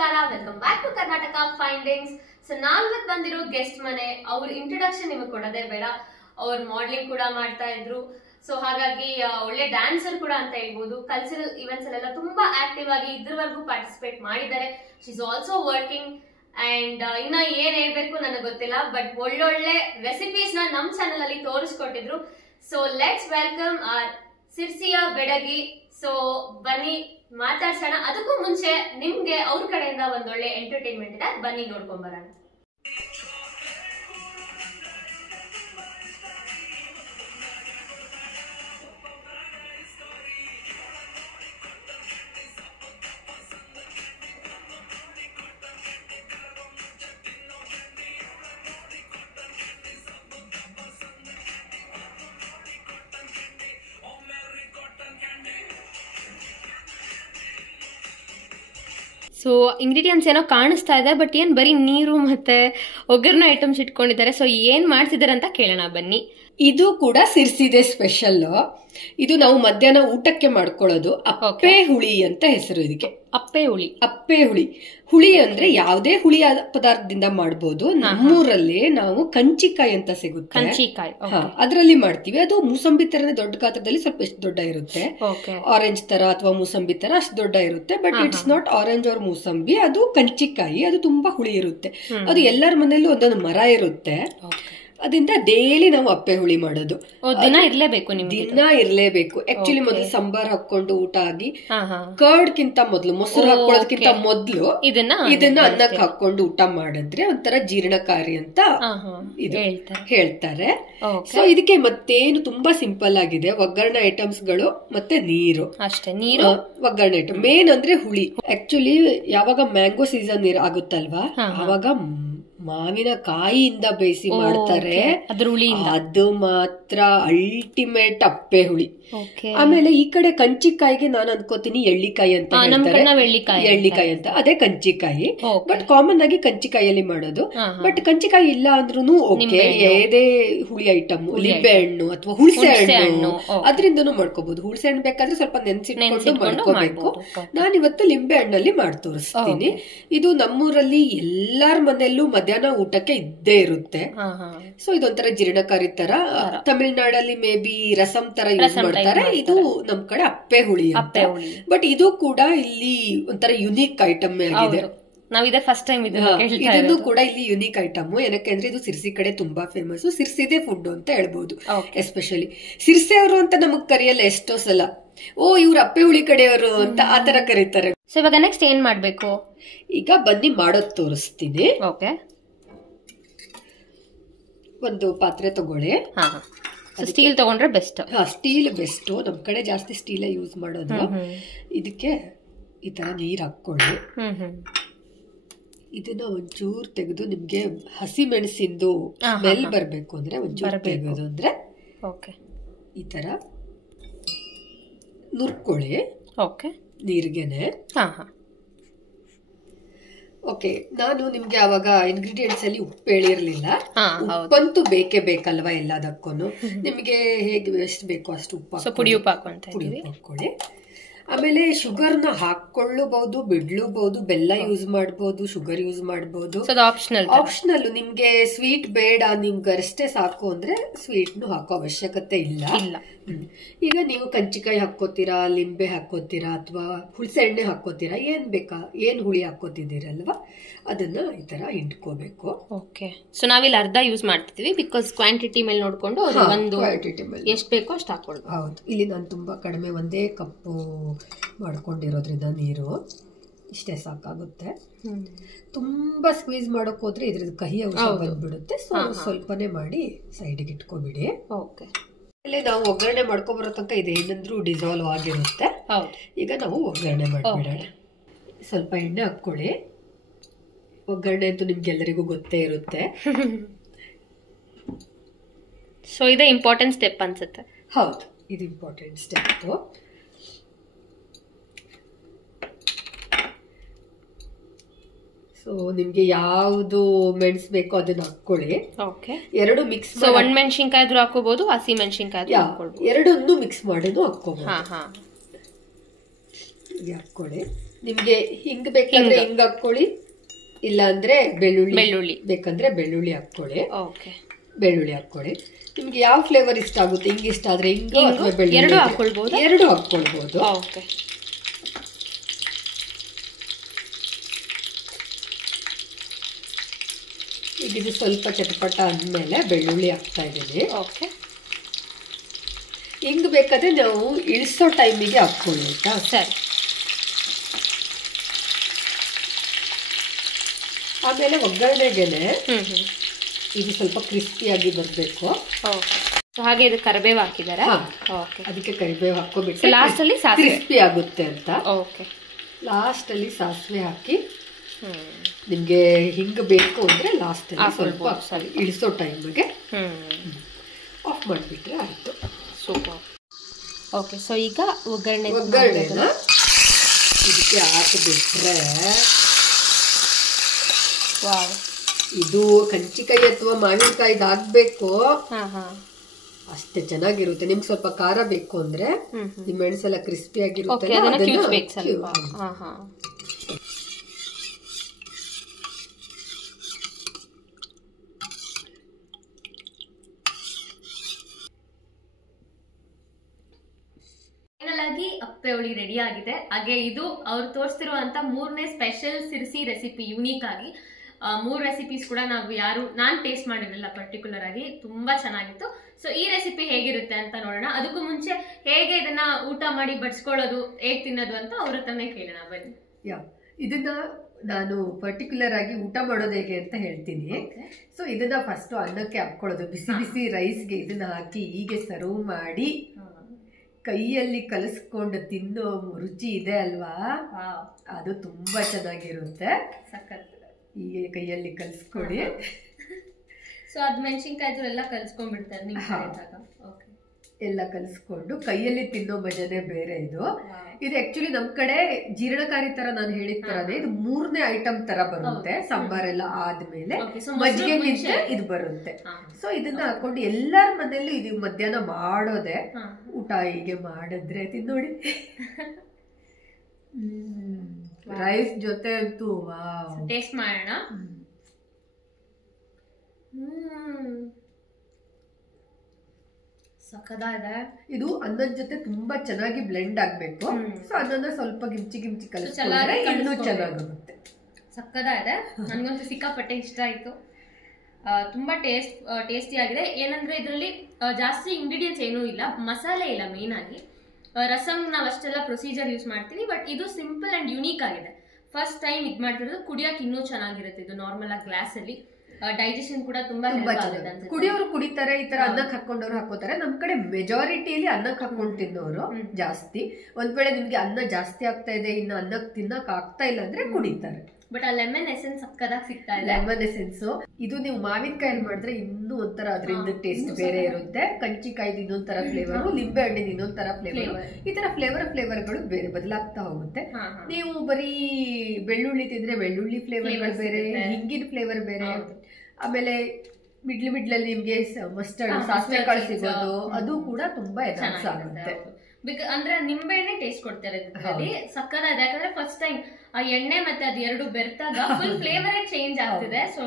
ನಮಸ್ಕಾರ, welcome back to Karnataka findings. So ನಾನು ಇವತ್ತು ಬಂದಿರೋ ಗೆಸ್ಟ್ ಮನೆ. ಅವ್ರ ಇಂಟ್ರೊಡಕ್ಷನ್ ನಿಮಗೆ ಕೊಡೋದೇ ಬೇಡ. ಅವ್ರು ಮಾಡ್ಲಿಂಗ್ ಕೂಡ ಮಾಡ್ತಾ ಇದ್ರು. ಸೊ ಹಾಗಾಗಿ ಒಳ್ಳೆ ಡ್ಯಾನ್ಸರ್ ಕೂಡ ಅಂತ ಹೇಳ್ಬೋದು. ಕಲ್ಚರಲ್ ಈವೆಂಟ್ಸ್ ಅಲ್ಲೆಲ್ಲ ತುಂಬಾ ಆಕ್ಟಿವ್ ಆಗಿ ಇದ್ರವರೆಗೂ ಪಾರ್ಟಿಸಿಪೇಟ್ ಮಾಡಿದ್ದಾರೆ. She is also working. And ಇನ್ನ ಏನ್ ಹೇಳ್ಬೇಕು ನನಗೆ ಗೊತ್ತಿಲ್ಲ, ಬಟ್ ಒಳ್ಳೊಳ್ಳೆ ರೆಸಿಪೀಸ್ ನ ನಮ್ ಚಾನಲ್ ಅಲ್ಲಿ ತೋರಿಸ್ಕೊಟ್ಟಿದ್ರು. ಸೊ ಲೆಟ್ಸ್ ವೆಲ್ಕಮ್ ಸಿರ್ಸಿಯ ಬೆಡಗಿ. ಸೊ ಬನ್ನಿ ಮಾತಾಡ್ಸೋಣ. ಅದಕ್ಕೂ ಮುಂಚೆ ನಿಮ್ಗೆ ಅವ್ರ ಕಡೆಯಿಂದ ಒಂದೊಳ್ಳೆ ಎಂಟರ್ಟೈನ್ಮೆಂಟ್ ಇದೆ, ಬನ್ನಿ ನೋಡ್ಕೊಂಡ್ ಬರೋಣ. ಸೊ ಇಂಗ್ರೀಡಿಯೆಂಟ್ಸ್ ಏನೋ ಕಾಣಿಸ್ತಾ ಇದೆ, ಬಟ್ ಏನು ಬರೀ ನೀರು ಮತ್ತೆ ಒಗ್ಗರಣೆ ಐಟಮ್ಸ್ ಇಟ್ಕೊಂಡಿದ್ದಾರೆ. ಸೊ ಏನ್ ಮಾಡ್ತಿದ್ದಾರೆ ಅಂತ ಕೇಳೋಣ ಬನ್ನಿ. ಇದು ಕೂಡ ಸಿರ್ಸಿದೆ ಸ್ಪೆಷಲ್. ಇದು ನಾವು ಮಧ್ಯಾಹ್ನ ಊಟಕ್ಕೆ ಮಾಡ್ಕೊಳ್ಳೋದು. ಅಪ್ಪೆ ಹುಳಿ ಅಂತ ಹೆಸರು ಇದಕ್ಕೆ. ಅಪ್ಪೆ ಹುಳಿ. ಅಪ್ಪೆ ಹುಳಿ. ಹುಳಿ ಅಂದ್ರೆ ಯಾವುದೇ ಹುಳಿ ಪದಾರ್ಥದಿಂದ ಮಾಡ್ಬೋದು. ನಮ್ಮೂರಲ್ಲಿ ನಾವು ಕಂಚಿಕಾಯಿ ಅಂತ ಸಿಗುತ್ತೆ. ಕಂಚಿಕಾಯಿ ಅದ್ರಲ್ಲಿ ಮಾಡ್ತೀವಿ. ಅದು ಮೂಸಂಬಿ ತರನೇ ದೊಡ್ಡ ಗಾತ್ರದಲ್ಲಿ ಸ್ವಲ್ಪ ಎಷ್ಟು ದೊಡ್ಡ ಇರುತ್ತೆ. ಆರೆಂಜ್ ತರ ಅಥವಾ ಮೂಸಂಬಿ ತರ ಅಷ್ಟು ದೊಡ್ಡ ಇರುತ್ತೆ. But it's not orange or mosambi. ಅದು ಕಂಚಿಕಾಯಿ. ಅದು ತುಂಬಾ ಹುಳಿ ಇರುತ್ತೆ. ಅದು ಎಲ್ಲರ ಮನೆಯಲ್ಲೂ ಒಂದೊಂದು ಮರ ಇರುತ್ತೆ. ಅದರಿಂದ ಡೈಲಿ ನಾವು ಅಪ್ಪೆ ಹುಳಿ ಮಾಡೋದು. ದಿನ ಇರ್ಲೇಬೇಕು. ದಿನ ಇರ್ಲೇಬೇಕು. ಆಕ್ಚುಲಿ ಮೊದಲು ಸಾಂಬಾರ್ ಹಾಕೊಂಡು ಊಟ ಆಗಿ ಕರ್ಡ್ ಕಿಂತ ಮೊದಲು, ಮೊಸರು ಹಾಕೊಳ್ಳೋದಕ್ಕಿಂತ ಮೊದಲು ಇದನ್ನ ಅನ್ನಕ್ಕೆ ಹಾಕೊಂಡು ಊಟ ಮಾಡಿದ್ರೆ ಒಂಥರ ಜೀರ್ಣಕಾರಿ ಅಂತ ಇದು ಹೇಳ್ತಾರೆ. ಸೊ ಇದಕ್ಕೆ ಮತ್ತೇನು ತುಂಬಾ ಸಿಂಪಲ್ ಆಗಿದೆ. ಒಗ್ಗರಣೆ ಐಟಮ್ಸ್ ಗಳು ಮತ್ತೆ ನೀರು ಅಷ್ಟೇ. ನೀರು, ಒಗ್ಗರಣೆ ಐಟಮ್. ಮೇನ್ ಅಂದ್ರೆ ಹುಳಿ. ಆಕ್ಚುಲಿ ಯಾವಾಗ ಮ್ಯಾಂಗೋ ಸೀಸನ್ ಆಗುತ್ತಲ್ವಾ, ಅವಾಗ ಮಾವಿನ ಕಾಯಿಯಿಂದ ಬೇಯಿಸಿ ಮಾಡ್ತಾರೆ. ಅದು ಮಾತ್ರ ಅಲ್ಟಿಮೇಟ್ ಅಪ್ಪೆ ಹುಳಿ. ಆಮೇಲೆ ಈ ಕಡೆ ಕಂಚಿಕಾಯಿಗೆ ನಾನು ಅನ್ಕೋತೀನಿ ಎಳ್ಳಿಕಾಯಿ ಅಂತ ಹೇಳ್ತಾರೆ. ಎಳ್ಳಿಕಾಯಿ ಅಂತ, ಅದೇ ಕಂಚಿಕಾಯಿ. ಬಟ್ ಕಾಮನ್ ಆಗಿ ಕಂಚಿಕಾಯಲ್ಲಿ ಮಾಡೋದು. ಬಟ್ ಕಂಚಿಕಾಯಿ ಇಲ್ಲ ಅಂದ್ರೂ ಓಕೆ. ಯಾವುದೇ ಹುಳಿ ಐಟಮ್, ಲಿಂಬೆ ಹಣ್ಣು ಅಥವಾ ಹುಣಸೆ ಹಣ್ಣು ಅದ್ರಿಂದನೂ ಮಾಡ್ಕೋಬಹುದು. ಹುಣಸೆ ಹಣ್ಣು ಬೇಕಾದ್ರೆ ಸ್ವಲ್ಪ ನೆನ್ಸಿಟ್ಕೊಂಡು ಮಾಡ್ಕೋಬೇಕು. ನಾನಿವತ್ತು ಲಿಂಬೆ ಹಣ್ಣಲ್ಲಿ ಮಾಡಿ ತೋರಿಸ್ತೀನಿ. ಇದು ನಮ್ಮೂರಲ್ಲಿ ಎಲ್ಲಾರ ಮನೆಯಲ್ಲೂ ಮಧ್ಯಾಹ್ನ ಊಟಕ್ಕೆ ಇದ್ದೇ ಇರುತ್ತೆ. ಸೊ ಇದೊಂಥರ ಜೀರ್ಣಕಾರಿ ತರ. ತಮಿಳ್ನಾಡಲ್ಲಿ ಮೇ ಬಿ ರಸಂ ತರ ಯೂಸ್ ಮಾಡ್ತಾರೆ. ಇದು ನಮ್ ಕಡೆ ಅಪ್ಪೆ ಹುಳಿ ಅಂತ. ಬಟ್ ಇದು ಕೂಡ ಇಲ್ಲಿ ಒಂಥರ ಯುನೀಕ್ ಐಟಮ್ ಆಗಿದೆ. ಇದನ್ನು ಕೂಡ ಇಲ್ಲಿ ಯುನೀಕ್ ಐಟಮ್. ಏನಕ್ಕೆ ಅಂದ್ರೆ ಇದು ಸಿರ್ಸಿ ಕಡೆ ತುಂಬಾ ಫೇಮಸ್. ಸಿರ್ಸಿದೆ ಫುಡ್ ಅಂತ ಹೇಳ್ಬೋದು. ಎಸ್ಪೆಷಲಿ ಸಿರ್ಸಿ ಅವರು ಅಂತ ನಮಗ್ ಕರೆಯಲ್ಲ ಎಷ್ಟೋ ಸಲ. ಓ ಇವ್ರು ಅಪ್ಪೆ ಹುಳಿ ಕಡೆಯವರು ಅಂತ ಆತರ ಕರೀತಾರೆ. ಸೊ ಇವಾಗ ನೆಕ್ಸ್ಟ್ ಏನ್ ಮಾಡ್ಬೇಕು? ಈಗ ಬನ್ನಿ ಮಾಡೋದ್ ತೋರಿಸ್ತೀನಿ. ಒಂದು ಪಾತ್ರೆ ತಗೊಳ್ಳಿ. ಸ್ಟೀಲ್ ತಗೊಂಡ್ರೆ ಬೆಸ್ಟ್. Steel best. ನಮ್ ಕಡೆ ಜಾಸ್ತಿ ಸ್ಟೀಲೇ ಯೂಸ್ ಮಾಡೋದು. ಇದಕ್ಕೆ ಈ ತರ ನೀರ್ ಹಾಕೊಳ್ಳಿ. ಇದನ್ನ ಒಂಚೂರು ತೆಗೆದು, ನಿಮ್ಗೆ ಹಸಿ ಮೆಣಸಿಂದು ಸ್ಮೆಲ್ ಬರ್ಬೇಕು ಅಂದ್ರೆ ಒಂಚೂರು ತೆಗೆದು ಅಂದ್ರೆ ಈ ತರ ನುರ್ಕೊಳ್ಳಿ ನೀರ್ಗೆನೆ. ಓಕೆ, ನಾನು ನಿಮ್ಗೆ ಅವಾಗ ಇಂಗ್ರೀಡಿಯೆಂಟ್ಸ್ ಅಲ್ಲಿ ಉಪ್ಪು ಹೇಳಿರ್ಲಿಲ್ಲ. ಉಪ್ಪಂತೂ ಬೇಕೇ ಬೇಕಲ್ವಾ ಎಲ್ಲದಕ್ಕೂ. ನಿಮ್ಗೆ ಹೇಗೆ ಎಷ್ಟು ಬೇಕೋ ಅಷ್ಟು ಉಪ್ಪು ಪುಡಿ ಉಪ್ಪು ಹಾಕೊಳ್ಳಿ. ಆಮೇಲೆ ಶುಗರ್ನ ಹಾಕೊಳ್ಳಬಹುದು, ಬಿಡ್ಲೂಬಹುದು. ಬೆಲ್ಲ ಯೂಸ್ ಮಾಡಬಹುದು, ಶುಗರ್ ಯೂಸ್ ಮಾಡಬಹುದು. ಆಪ್ಷನಲ್. ನಿಮ್ಗೆ ಸ್ವೀಟ್ ಬೇಡ, ನಿಮ್ಗೆ ಅಷ್ಟೇ ಸಾಕು ಅಂದ್ರೆ ಸ್ವೀಟ್ ನು ಹಾಕೋ ಅವಶ್ಯಕತೆ ಇಲ್ಲ. ಈಗ ನೀವು ಕಂಚಿಕಾಯಿ ಹಾಕೋತೀರಾ, ಲಿಂಬೆ ಹಾಕೋತೀರಾ ಅಥವಾ ಹುಣಸೆ ಎಣ್ಣೆ ಹಾಕೋತೀರಾ, ಏನ್ ಬೇಕಾ, ಏನ್ ಹುಳಿ ಹಾಕೋತಿದ್ದೀರಲ್ವಾ ಅದನ್ನ ಈ ತರ ಹಿಂಡ್ಕೋಬೇಕು. ಸೊ ನಾವಿಲ್ಲಿ ಅರ್ಧ ಯೂಸ್ ಮಾಡ್ತಿದೀವಿ. ಬಿಕಾಸ್ ಕ್ವಾಂಟಿಟಿ ಮೇಲೆ ನೋಡ್ಕೊಂಡು ಎಷ್ಟು ಬೇಕೋ ಅಷ್ಟು ಹಾಕೊಳ್ಳಿ. ಹೌದು, ಇಲ್ಲಿ ನಾನು ತುಂಬಾ ಕಡಿಮೆ, ಒಂದೇ ಕಪ್ಪು ಮಾಡ್ಕೊಂಡಿರೋದ್ರಿಂದ ನೀರು ಇಷ್ಟೇ ಸಾಕಾಗುತ್ತೆ. ತುಂಬಾ ಸ್ಕ್ವೀಸ್ ಮಾಡೋಕ್ ಹೋದ್ರೆ ಇದ್ರದ್ದು ಕಹಿ ಅಂಶ ಬಂದ್ಬಿಡುತ್ತೆ. ಸ್ವಲ್ಪನೇ ಮಾಡಿ ಸೈಡ್ಗೆ ಇಟ್ಕೊಬಿಡಿ. ಆಮೇಲೆ ನಾವು ಒಗ್ಗರಣೆ ಮಾಡ್ಕೊಬರೋ ತನಕ ಇದು ಏನಂದ್ರೂ ಡಿಸಾಲ್ವ್ ಆಗಿರುತ್ತೆ. ಈಗ ನಾವು ಒಗ್ಗರಣೆ ಮಾಡ್ಬಿಡೋಣ. ಸ್ವಲ್ಪ ಎಣ್ಣೆ ಹಾಕೊಳ್ಳಿ. ಒಗ್ಗರಣೆ ಅಂತೂ ನಿಮ್ಗೆಲ್ಲರಿಗೂ ಗೊತ್ತೇ ಇರುತ್ತೆ. ಸೊ ಇದೇ ಇಂಪಾರ್ಟೆಂಟ್ ಸ್ಟೆಪ್ ಅನ್ಸುತ್ತೆ. ಹೌದು, ಇದು ಇಂಪಾರ್ಟೆಂಟ್ ಸ್ಟೆಪ್. ಸೊ ನಿಮ್ಗೆ ಯಾವ್ದು ಮೆಣಸು ಬೇಕೋ ಅದನ್ನ ಹಾಕೊಳ್ಳಿ. ಎರಡು ಮಿಕ್ಸ್. ಒಣ ಮೆಣಸಿನಕಾಯಿ ಆದ್ರೂ ಹಾಕೋಬಹುದು, ಹಸಿ ಮೆಣಸಿನಕಾಯಿ ಎರಡನ್ನೂ ಮಿಕ್ಸ್ ಮಾಡಿನೂ ಹಾಕೋಬಹುದು. ಹಾಕೊಳ್ಳಿ. ನಿಮ್ಗೆ ಹಿಂಗ್ ಬೇಕಂದ್ರೆ ಹಿಂಗ್ ಹಾಕೊಳ್ಳಿ, ಇಲ್ಲ ಅಂದ್ರೆ ಬೆಳ್ಳುಳ್ಳಿ ಬೇಕಂದ್ರೆ ಬೆಳ್ಳುಳ್ಳಿ ಹಾಕೊಳ್ಳಿ. ಬೆಳ್ಳುಳ್ಳಿ ಹಾಕೊಳ್ಳಿ. ನಿಮ್ಗೆ ಯಾವ ಫ್ಲೇವರ್ ಇಷ್ಟ ಆಗುತ್ತೆ, ಹಿಂಗ್ ಇಷ್ಟ ಆದ್ರೆ ಹಿಂಗು ಅಥವಾ ಬೆಳ್ಳುಳ್ಳಿ ಎರಡು ಹಾಕೊಳ್ಬಹುದು. ಈಗ ಇದು ಸ್ವಲ್ಪ ಚಟಪಟ ಅಂದ್ಮೇಲೆ ಬೆಳ್ಳುಳ್ಳಿ ಹಾಕ್ತಾ ಇದ್ದೀನಿ. ಹಿಂಗ್ ಬೇಕಾದ್ರೆ ನಾವು ಇಳಿಸೋ ಟೈಮಿಗೆ ಹಾಕೊಳ್ಳಿ ಆಯ್ತಾ. ಸರಿ. ಆಮೇಲೆ ಒಗ್ಗರಣೆಗೆನೆ ಇದು ಸ್ವಲ್ಪ ಕ್ರಿಸ್ಪಿಯಾಗಿ ಬರಬೇಕು. ಹಾಗೆ ಇದು ಕರಿಬೇವು ಹಾಕಿದ್ದಾರೆ, ಅದಕ್ಕೆ ಕರಿಬೇವು ಹಾಕೋಬಿಟ್ಟು ಲಾಸ್ಟ್ ಅಲ್ಲಿ ಕ್ರಿಸ್ಪಿ ಆಗುತ್ತೆ ಅಂತ. ಲಾಸ್ಟ್ ಅಲ್ಲಿ ಸಾಸಿವೆ ಹಾಕಿ, ನಿಮ್ಗೆ ಹಿಂಗ್ ಬೇಕು ಅಂದ್ರೆ ಲಾಸ್ಟ್ ಅಲ್ಲಿ ಸ್ವಲ್ಪ ಇಳಿಸೋ ಟೈಮ್ಗೆ ಆಫ್ ಮಾಡಿಬಿಟ್ರೆ ಆಯ್ತು. ಸೂಪರ್. ಓಕೆ, ಸೊ ಈಗ ಒಗ್ಗರಣೆನ ಇದಕ್ಕೆ ಹಾಕಿಬಿಟ್ರೆ ಇದು ಕಂಚಿಕಾಯಿ ಅಥವಾ ಮಾವಿನಕಾಯಿದು ಹಾಕ್ಬೇಕು, ಅಷ್ಟೇ ಚೆನ್ನಾಗಿರುತ್ತೆ. ನಿಮ್ಗೆ ಸ್ವಲ್ಪ ಖಾರ ಬೇಕು ಅಂದ್ರೆ ಈ ಮೆಣಸೆಲ್ಲ ಕ್ರಿಸ್ಪಿ ಆಗಿರುತ್ತೆ. ಅಪ್ಪೆ ಹುಳಿ ರೆಡಿ ಆಗಿದೆ. ಹಾಗೆ ಇದು ಅವ್ರು ತೋರಿಸ್ತಿರುವಂತ 3ನೇ ಸ್ಪೆಷಲ್ ಸಿರ್ಸಿ ರೆಸಿಪಿ. ಯೂನಿಕ್ ಆಗಿ 3 ರೆಸಿಪೀಸ್ ಕೂಡ ನಾನು ಟೇಸ್ಟ್ ಮಾಡಿರಲಿಲ್ಲ ಪರ್ಟಿಕ್ಯುಲರ್ ಆಗಿ, ತುಂಬಾ ಚೆನ್ನಾಗಿತ್ತು. ಸೊ ಈ ರೆಸಿಪಿ ಹೇಗಿರುತ್ತೆ ಅಂತ ನೋಡೋಣ. ಅದಕ್ಕೂ ಮುಂಚೆ ಹೇಗೆ ಇದನ್ನ ಊಟ ಮಾಡಿ ಬಡ್ಸ್ಕೊಳ್ಳೋದು, ಹೇಗ್ ತಿನ್ನೋದು ಅಂತ ಅವ್ರ ಹತ್ರನೇ ಕೇಳೋಣ ಬನ್ನಿ. ಇದನ್ನ ನಾನು ಪರ್ಟಿಕ್ಯುಲರ್ ಆಗಿ ಊಟ ಮಾಡೋದು ಹೇಗೆ ಅಂತ ಹೇಳ್ತೀನಿ. ಸೊ ಇದನ್ನ ಫಸ್ಟ್ ಅನ್ನಕ್ಕೆ ಹಾಕೊಳ್ಳೋದು, ಬಿಸಿ ಬಿಸಿ ರೈಸ್ಗೆ ಇದನ್ನ ಹಾಕಿ ಹೀಗೆ ಸರ್ವ್ ಮಾಡಿ ಕೈಯಲ್ಲಿ ಕಲಿಸ್ಕೊಂಡು ತಿನ್ನೋ ರುಚಿ ಇದೆ ಅಲ್ವಾ, ಅದು ತುಂಬಾ ಚೆನ್ನಾಗಿರುತ್ತೆ. ಹೀಗೆ ಕೈಯಲ್ಲಿ ಕಲಿಸ್ಕೊಡಿ. ಸೊ ಅದ್ ಮೆಣಸಿನ್ಕಾಯಿ ಎಲ್ಲ ಕಲಿಸ್ಕೊಂಡ್ಬಿಡ್ತಾರೆ, ಎಲ್ಲ ಕಲಿಸ್ಕೊಂಡು ಕೈಯಲ್ಲಿ ತಿನ್ನೋ ಮಜಾನೇ ಬೇರೆ. ಇದು ಆಕ್ಚುಲಿ ನಮ್ ಕಡೆ ಜೀರ್ಣಕಾರಿ ತರ ನಾನು ಹೇಳಿದ ತರನೇ ಇದು 3ನೇ ಐಟಮ್ ತರ ಬರುತ್ತೆ. ಸಾಂಬಾರೆಲ್ಲ ಆದ್ಮೇಲೆ ಮಜ್ಜಿಗೆ ಮಿಂಚೆ ಇದು ಬರುತ್ತೆ. ಸೊ ಇದನ್ನ ಹಾಕೊಂಡು ಎಲ್ಲರ ಮನೆಯಲ್ಲೂ ಇದು ಮಧ್ಯಾಹ್ನ ಮಾಡೋದೆ. ಊಟ ಹೀಗೆ ಮಾಡಿದ್ರೆ ತಿನ್ನೋಡಿ, ರೈಸ್ ಜೊತೆ ಅಂತೂ ಟೇಸ್ಟ್ ಮಾಡೋಣ. ಸಕ್ಕದಾಗಿದೆ. ಇದು ಅನ್ನದ ಜೊತೆ ತುಂಬಾ ಚೆನ್ನಾಗಿ ಬ್ಲೆಂಡ್ ಆಗ್ಬೇಕು. ಸೊ ಅದನ್ನ ಸ್ವಲ್ಪ ಗಿಮ್ಚಿ ಕಲಿಸ್ಕೊಂಡ್ರೆ ಇನ್ನೂ ಚೆನ್ನಾಗುತ್ತೆ. ಸಕ್ಕದಾಗಿದೆ, ನನ್ಗಂತೂ ಸಿಕ್ಕಾಪಟ್ಟೆ ಇಷ್ಟ ಆಯ್ತು. ತುಂಬಾ ಟೇಸ್ಟಿ ಆಗಿದೆ. ಏನಂದ್ರೆ ಇದರಲ್ಲಿ ಜಾಸ್ತಿ ಇಂಗ್ರೀಡಿಯೆಂಟ್ಸ್ ಏನೂ ಇಲ್ಲ, ಮಸಾಲೆ ಇಲ್ಲ. ಮೇನ್ ಆಗಿ ರಸಮ್ ನಾವ್ ಅಷ್ಟೆಲ್ಲ ಪ್ರೊಸೀಜರ್ ಯೂಸ್ ಮಾಡ್ತೀವಿ, ಬಟ್ ಇದು ಸಿಂಪಲ್ ಅಂಡ್ ಯುನೀಕ್ ಆಗಿದೆ. ಫಸ್ಟ್ ಟೈಮ್ ಇದ್ ಮಾಡ್ತಿರೋದು. ಕುಡಿಯಕ್ಕೆ ಇನ್ನೂ ಚೆನ್ನಾಗಿರುತ್ತೆ ಇದು ನಾರ್ಮಲ್ ಆಗಿ ಗ್ಲಾಸ್ ಅಲ್ಲಿ. ಡೈಜೆಷನ್ ಕೂಡ ತುಂಬಾ ಕುಡಿಯೋರು ಕುಡಿತಾರೆ, ಈ ತರ ಅನ್ನಕ್ಕೆ ಹಾಕೊಂಡವ್ರು ಹಾಕೋತಾರೆ. ನಮ್ ಕಡೆ ಮೆಜಾರಿಟಿಯಲ್ಲಿ ಅನ್ನಕ್ಕೆ ಹಾಕೊಂಡು ತಿನ್ನೋರು ಜಾಸ್ತಿ. ಒಂದ್ ವೇಳೆ ನಿಮ್ಗೆ ಅನ್ನ ಜಾಸ್ತಿ ಆಗ್ತಾ ಇದೆ, ಇನ್ನು ಅನ್ನಕ್ಕೆ ತಿನ್ನಕ್ ಆಗ್ತಾ ಇಲ್ಲ ಅಂದ್ರೆ ಕುಡಿತಾರೆ. ಬಟ್ ಆ ಲೆಮನ್ ಎಸೆನ್ಸ್ ಸಕ್ಕದಾಗಿ ಸಿಗ್ತಾ ಇದೆ. ಲೆಮನ್ ಎಸೆನ್ಸ್ ಇದು ನೀವು ಮಾವಿನಕಾಯಿ ಮಾಡಿದ್ರೆ ಇನ್ನೂ ಒಂಥರ ಅದರಿಂದ ಟೇಸ್ಟ್ ಬೇರೆ ಇರುತ್ತೆ. ಕಂಚಿಕಾಯ್ದು ಇನ್ನೊಂದ್ ತರ ಫ್ಲೇವರ್, ಲಿಂಬೆ ಹಣ್ಣಿನ ಇನ್ನೊಂದ್ ತರ ಫ್ಲೇವರ್, ಈ ತರ ಫ್ಲೇವರ್ಗಳು ಬೇರೆ ಬದಲಾಗ್ತಾ ಹೋಗುತ್ತೆ. ನೀವು ಬರೀ ಬೆಳ್ಳುಳ್ಳಿ ತಿಂದ್ರೆ ಬೆಳ್ಳುಳ್ಳಿ ಫ್ಲೇವರ್ಗಳು ಬೇರೆ, ಹಿಂಗಿನ ಫ್ಲೇವರ್ ಬೇರೆ. ಆಮೇಲೆ ಮಿಡ್ಲಲ್ಲಿ ನಿಮ್ಗೆ ಮಸ್ಟರ್ಡ್ ಸಾಸಿವೆ ಕಾಳು ಸಿಗೋದು, ಅದು ಕೂಡ ತುಂಬಾ ಎನ್ಹಾನ್ಸ್ ಆಗುತ್ತೆ. ಅಂದ್ರೆ ನಿಂಬೆಣ್ಣೆ ಟೇಸ್ಟ್ ಕೊಡ್ತಾರೆ ಇದರಲ್ಲಿ. ಸಕ್ಕದಾಗಿದೆ, ಯಾಕಂದ್ರೆ ಫಸ್ಟ್ ಟೈಮ್ ಆ ಎಣ್ಣೆ ಮತ್ತೆ ಅದು ಎರಡು ಬೆರ್ತಾಗ ಫುಲ್ ಫ್ಲೇವರ್ ಚೇಂಜ್ ಆಗ್ತಿದೆ. ಸೊ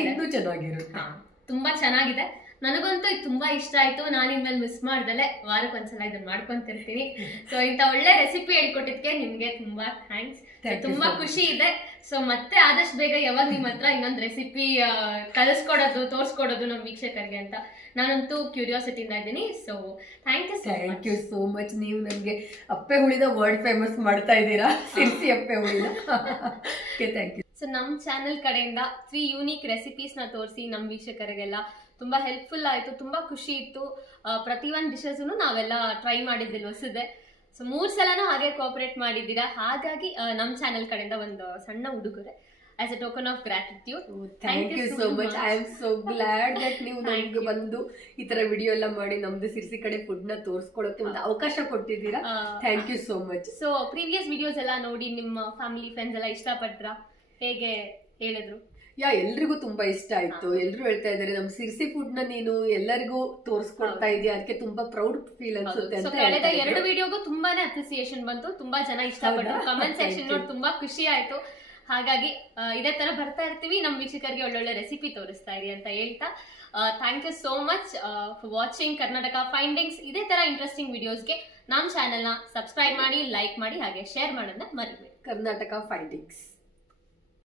ಇನ್ನೂ ಚೆನ್ನಾಗಿರುತ್ತೆ, ತುಂಬಾ ಚೆನ್ನಾಗಿದೆ. ನನಗಂತೂ ಇದು ತುಂಬಾ ಇಷ್ಟ ಆಯ್ತು. ನಾನು ಇನ್ಮೇಲೆ ಮಿಸ್ ಮಾಡ್ದಲೆ ವಾರಕ್ಕೊಂದ್ಸಲ ಇದನ್ನ ಮಾಡ್ಕೊಂತಿರ್ತೀನಿ. ಸೊ ಇಂತ ಒಳ್ಳೆ ರೆಸಿಪಿ ಹೇಳ್ಕೊಟ್ಟಿದ್ಕೆ ನಿಮ್ಗೆ ತುಂಬಾ ಥ್ಯಾಂಕ್ಸ್. ತುಂಬಾ ಖುಷಿ ಇದೆ. ಸೊ ಮತ್ತೆ ಆದಷ್ಟು ಬೇಗ ಯಾವಾಗ ನಿಮ್ ಹತ್ರ ಇನ್ನೊಂದು ರೆಸಿಪಿ ಕಲಿಸ್ಕೊಡೋದು, ತೋರ್ಸ್ಕೊಡೋದು ನಮ್ ವೀಕ್ಷಕರಿಗೆ ಅಂತ ನಾನಂತೂ ಕ್ಯೂರಿಯಾಸಿಟಿ ಇಂದ ಇದ್ದೀನಿ. So thank you so much. ನೀವು ನನಗೆ ಅಪ್ಪೆ ಹುಳಿನ ವರ್ಲ್ಡ್ ಫೇಮಸ್ ಮಾಡ್ತಾ ಇದ್ದೀರಾ, ಸಿರ್ಸಿ ಅಪ್ಪೆ ಹುಳಿನ. Thank you. ಸೊ ನಮ್ ಚಾನೆಲ್ ಕಡೆಯಿಂದ 3 ಯೂನಿಕ್ ರೆಸಿಪೀಸ್ ನ ತೋರಿಸಿ ನಮ್ ವೀಕ್ಷಕರಿಗೆಲ್ಲ ತುಂಬಾ ಹೆಲ್ಪ್ಫುಲ್ ಆಯ್ತು, ತುಂಬಾ ಖುಷಿ ಇತ್ತು. ಪ್ರತಿಯೊಂದು ಡಿಶಸ್ ನಾವೆಲ್ಲ ಟ್ರೈ ಮಾಡಿದ್ದಿಲ್ಲ ಹೊಸದೆ. ಸೊ 3 ಸಲನೂ ಹಾಗೆ ಕೋಆಪರೇಟ್ ಮಾಡಿದ್ದೀರಾ. ಹಾಗಾಗಿ ನಮ್ ಚಾನೆಲ್ ಕಡೆಯಿಂದ ಒಂದು ಸಣ್ಣ ಉಡುಗೊರೆ as a token of gratitude. Thank you so much. I am so glad that ನೀವು ನಮ್ಗೆ ಬಂದು ಈ ತರ ವಿಡಿಯೋ ಎಲ್ಲ ಮಾಡಿ ನಮ್ದು ಸಿರ್ಸಿ ಕಡೆ ಫುಡ್ ನ ತೋರಿಸ್ಕೊಳ್ಳೋಕೆ ಒಂದು ಅವಕಾಶ ಕೊಟ್ಟಿದ್ದೀರಾ. Thank you so much. So previous videos ಎಲ್ಲ ನೋಡಿ ನಿಮ್ಮ ಫ್ಯಾಮಿಲಿ ಫ್ರೆಂಡ್ಸ್ ಎಲ್ಲ ಇಷ್ಟಪಟ್ರಾ? ಹೇಗೆ ಹೇಳಿದ್ರು? ಎಲ್ರಿಗೂ ತುಂಬಾ ಇಷ್ಟ ಆಯ್ತು. ಎಲ್ರು ಹೇಳ್ತಾ ಇದಾರೆ ನಮ್ ಸಿರ್ಸಿ ಫುಡ್ ನ ನೀನು ಎಲ್ಲರಿಗೂ ತೋರಿಸ್ಕೊಡ್ತಾ ಇದೀಯ, ಅದಕ್ಕೆ ತುಂಬಾ ಪ್ರೌಡ್ ಫೀಲ್ ಅನ್ಸುತ್ತೆ ಅಂತ. ಕಳೆದ 2 ವಿಡಿಯೋಗೂ ತುಂಬಾನೇ ಅಪ್ರಿಸಿಯೇಷನ್ ಬಂತು, ತುಂಬಾ ಜನ ಇಷ್ಟಪಟ್ಟರು, ಕಮೆಂಟ್ ಸೆಕ್ಷನ್ ನೋಡಿ ತುಂಬಾ ಖುಷಿ ಆಯ್ತು. ಹಾಗಾಗಿ ಇದೇ ತರ ಬರ್ತಾ ಇರ್ತೀವಿ, ನಮ್ ವೀಕ್ಷಕರಿಗೆ ಒಳ್ಳೊಳ್ಳೆ ರೆಸಿಪಿ ತೋರಿಸ್ತಾ ಇರಿ ಅಂತ ಹೇಳ್ತಾ thank you so much for watching Karnataka findings. ಇದೇ ತರ ಇಂಟ್ರೆಸ್ಟಿಂಗ್ ವಿಡಿಯೋಸ್ಗೆ ನಮ್ಮ ಚಾನೆಲ್ ನ ಸಬ್ಸ್ಕ್ರೈಬ್ ಮಾಡಿ, ಲೈಕ್ ಮಾಡಿ, ಹಾಗೆ ಶೇರ್ ಮಾಡೋದನ್ನ ಮರಿಬೇಡಿ. ಕರ್ನಾಟಕ ಫೈಂಡಿಂಗ್ಸ್.